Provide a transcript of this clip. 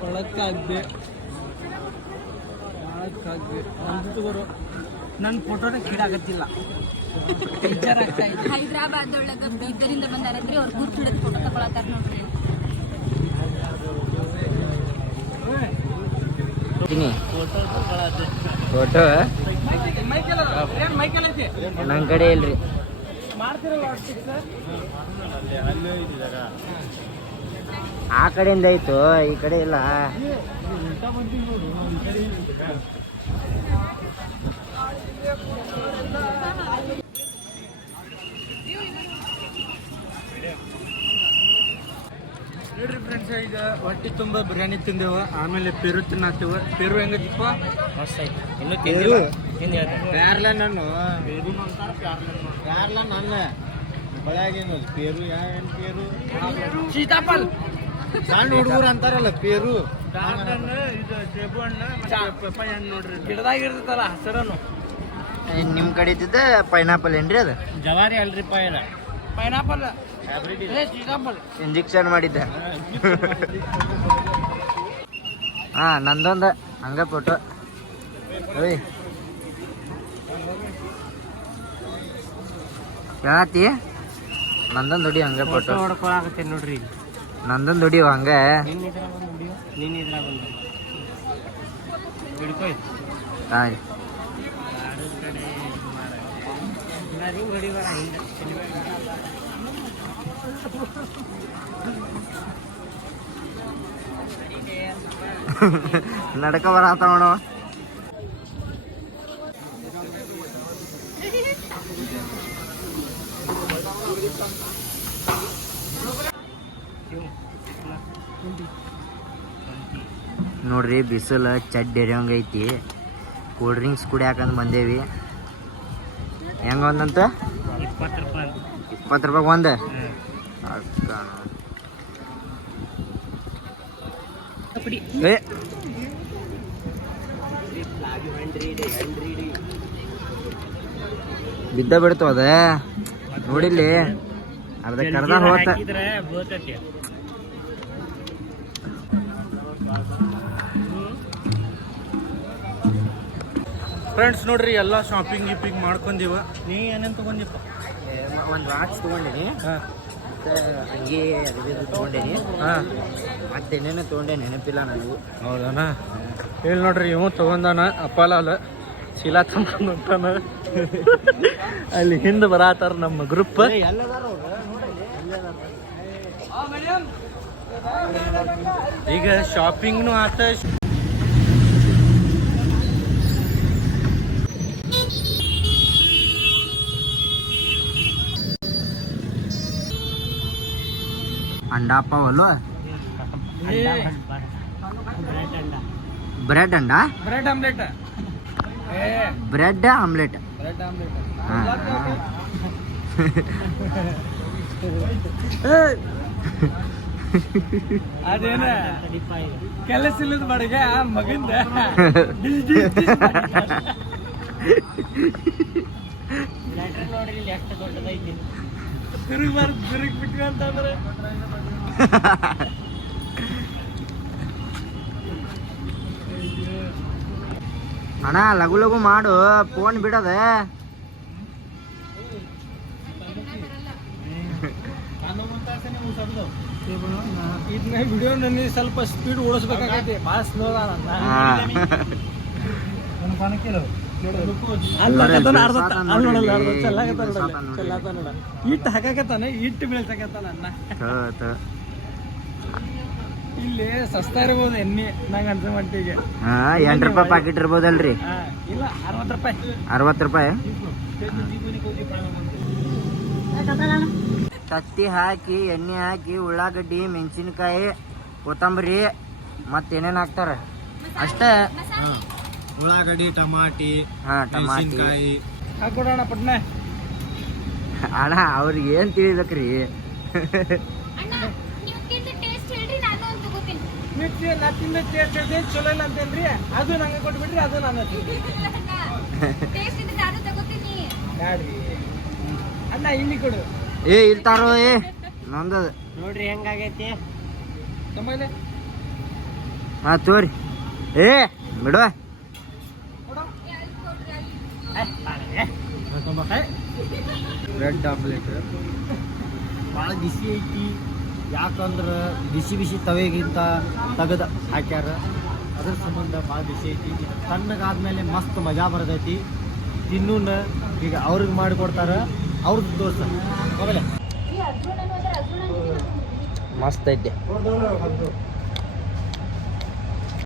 ಪಳಕ್ಕಾಗ್ದೆ ನನ್ನ ಫೋಟೋನ ಕೀಡಾಗತ್ತಿಲ್ಲ. ಹೈದರಾಬಾದ್ ಒಳಗ ಇದರಿಂದ ಬಂದಾರಂದ್ರೆ ಅವ್ರು ಗುರ್ತು ಹಿಡಿದು ಫೋಟೋ ತಗೊಳತ್ತಾರ ನೋಡ್ರಿ. ಫೋಟೋ ನನ್ನ ಕಡೆ ಇಲ್ರಿ. ಆ ಕಡೆಯಿಂದ ಆಯ್ತು, ಈ ಕಡೆ ಇಲ್ಲ. ನೋಡ್ರಿ ಫ್ರೆಂಡ್ಸ್, ಈಗ ಹೊಟ್ಟೆ ತುಂಬ ಬಿರಿಯಾನಿ ತಿಂದೇವ, ಆಮೇಲೆ ಪೆರು ತಿನ್ನತ್ತೀವ. ಪೆರು ಹೆಂಗದಿಪ್ಪ? ಮಸ್ತ್ ಐತಿ. ಇನ್ನು ತಿಂದಿಲ್ಲ. ಪ್ಯಾರ್ಲ ನಾನು ಪ್ಯಾರ್ಲ ನನ್ನ ಬಳೆಯಾಗೇನು ಪೇರು. ಏನು ಪೇರು? ಸೀತಾಫಲ್. ಸಣ್ಣ ಹುಡುಗರು ಅಂತಾರಲ್ಲ ಪೇರು. ಇದು ಸೇಬು ಹಣ್ಣು, ಪಪ್ಪಾಯ ಹಣ್ಣು ನೋಡ್ರಿ, ಗಿಡದಾಗ ಇರ್ತದಲ್ಲ ಹಸಿರನು. ನಿಮ್ಮ ಕಡೆ ಇದ್ದಿದ್ದ ಪೈನಾಪಲ್ ಏನ್ರಿ? ಅದು ಜವಾರಿ ಅಲ್ರಿ ಪೈನಾಪಲ್. ಇಂಜೆಕ್ಷನ್ ಮಾಡಿದ್ದ. ಹಾ, ನಂದೊಂದು ಹಂಗ ಫೋಟೋ. ಓಯ್ ಹೇಳತ್ತಿ, ನಂದೊಂದು ದುಡಿ ಹಂಗ ಫೋಟೋ ಹೊಡ್ಕೊಳಕತ್ತೆ ನೋಡ್ರಿ. ನಂದೊಂದು ದುಡಿಯೋ ಹಂಗ. ನೀನ್ ಇದ್ರಾಗ ಒಂದು ಹಿಡ್ಕೊ. ಹಾಂ ನಡ್ಕ ಬರತ್ತಾವ ನೋಡು. ನೋಡ್ರಿ, ಬಿಸಿಲು ಚಡ್ಡಿ ಎರಿಯಂಗೈತಿ. Cool drinks ಕುಡಿಯಾಕಂತ ಬಂದೇವಿ. ಹೆಂಗ ಒಂದಂತ? 20 ರೂಪಾಯಿ. 20 ರೂಪಾಯಿ ಒಂದು. ಬಿದ್ದ ಬಿಡ್ತು ಅದ ನೋಡಿಲ್ಲಿ. ಅರ್ಧ ಕರ್ದ ಹೋತ. ಫ್ರೆಂಡ್ಸ್ ನೋಡ್ರಿ, ಎಲ್ಲ ಶಾಪಿಂಗ್ ಗಿಪಿಂಗ್ ಮಾಡ್ಕೊಂಡೀವ. ನೀ ಏನೇನು ತೊಗೊಂಡಿಪ್ಪ? ಒಂದು ವಾಚ್ ತೊಗೊಂಡಿನಿ, ಮತ್ತು ಅಂಗಿ ಅರಿವಿ ತೊಗೊಂಡೇನಿ. ಮತ್ತೆ ಏನೇನೋ ತೊಗೊಂಡೆ, ನೆನಪಿಲ್ಲ ನನಗೂ. ಹೌದಾನ? ಹೇಳಿ ನೋಡ್ರಿ, ಇವು ತೊಗೊಂಡಾನ ಅಪ್ಪಲಾಲ ಶೀಲಾ ತಗೊಂಡು ಹೊಂಟಾನ. ಅಲ್ಲಿ ಹಿಂದೆ ಬರತ್ತಾರ ನಮ್ಮ ಗ್ರೂಪ್. ಈಗ ಶಾಪಿಂಗ್ನು ಆತ. अंडा पाव हलो ब्रेड अंडा ब्रेड आमलेट ब्रेड आमलेट ಅದೇನ ಕೆಲಸ ಇಲ್ಲದ ಬಡಿಗೆ ಆ ಮಗಿಂದ ನೋಡ್ರಿ ಎಷ್ಟು ದೊಡ್ಡದೈತಿ. ತಿರುಗಬಾರ್ದು, ತಿರುಗಿ ಬಿಟ್ವಿ ಅಂತಂದ್ರೆ ಅಣ್ಣ ಲಘು ಲಘು ಮಾಡು, ಫೋನ್ ಬಿಡದ. ಇದನ್ನ ವಿಡಿಯೋ ನನಗೆ ಸ್ವಲ್ಪ ಸ್ಪೀಡ್ ಓಡಿಸ್ಬೇಕಾಗೈತಿ, ಭಾಳ ಸ್ಲೋ ಇಟ್ಟು ಹಾಕಾಕತ್ತಾನ, ಇಟ್ಟು ಬೀಳ್ಸಕತ್ತಾನ ಅನ್ನ. ಇಲ್ಲಿ ಸಸ್ತಾ ಇರ್ಬೋದು ಎಣ್ಣೆ, ನಂಗೆ ಅನ್ಸ ಮಟ್ಟಿಗೆ. 8 ರೂಪಾಯಿ ಪ್ಯಾಕೆಟ್ ಇರ್ಬೋದಲ್ರಿ? ಇಲ್ಲ, 60 ರೂಪಾಯಿ. 60 ರೂಪಾಯಿ ತತ್ತಿ ಹಾಕಿ, ಎಣ್ಣೆ ಹಾಕಿ, ಉಳ್ಳಾಗಡ್ಡಿ, ಮೆಣಸಿನ್ಕಾಯಿ, ಕೊತ್ತಂಬರಿ, ಮತ್ತೇನೇನು ಹಾಕ್ತಾರ ಅಷ್ಟೇ. ಉಳ್ಳಾಗಡ್ಡಿ, ಟಮಾಟಿ, ಟಮಾಟಿ ಹಾಕೊಡೋಣ ಪಟ್ನ. ಅಣ್ಣ ಅವ್ರಿಗೆ ಏನ್ ತಿಳಿಬೇಕ್ರಿ? ತಿಂದ ಟೇಸ್ಟ್ ಚಲೋ ಇಲ್ಲ ಅಂತೇನ್ರಿ, ಅದು ನಂಗೆ ಕೊಟ್ಬಿಟ್ರಿ, ಅದು ನಾನು ಅಣ್ಣ ಇಲ್ಲಿ ಕೊಡು. ಇಲ್ತಾರೋ ನಂದದ ನೋಡ್ರಿ ಹೆಂಗಾಗೈತಿ. ಹಾಂ ತೋರಿ ಏ ಬಿಡುವ ಬ್ರೆಡ್ ಆಮ್ಲೆಟ್ ಭಾಳ ಬಿಸಿ ಐತಿ. ಯಾಕಂದ್ರೆ ಬಿಸಿ ಬಿಸಿ ತವೆಗಿಂತ ತೆಗೆದು ಹಾಕ್ಯಾರ, ಅದ್ರ ಸಂಬಂಧ ಭಾಳ ಬಿಸಿ ಐತಿ. ತಣ್ಣಗಾದ್ಮೇಲೆ ಮಸ್ತ್ ಮಜಾ ಬರ್ತೈತಿ ತಿನ್ನೂನ. ಈಗ ಅವ್ರಿಗೆ ಮಾಡಿಕೊಡ್ತಾರ, ಅವ್ರದ್ದು ದೋಸ್ತ ಆಮೇಲೆ ಮಸ್ತ್ ಐತೆ.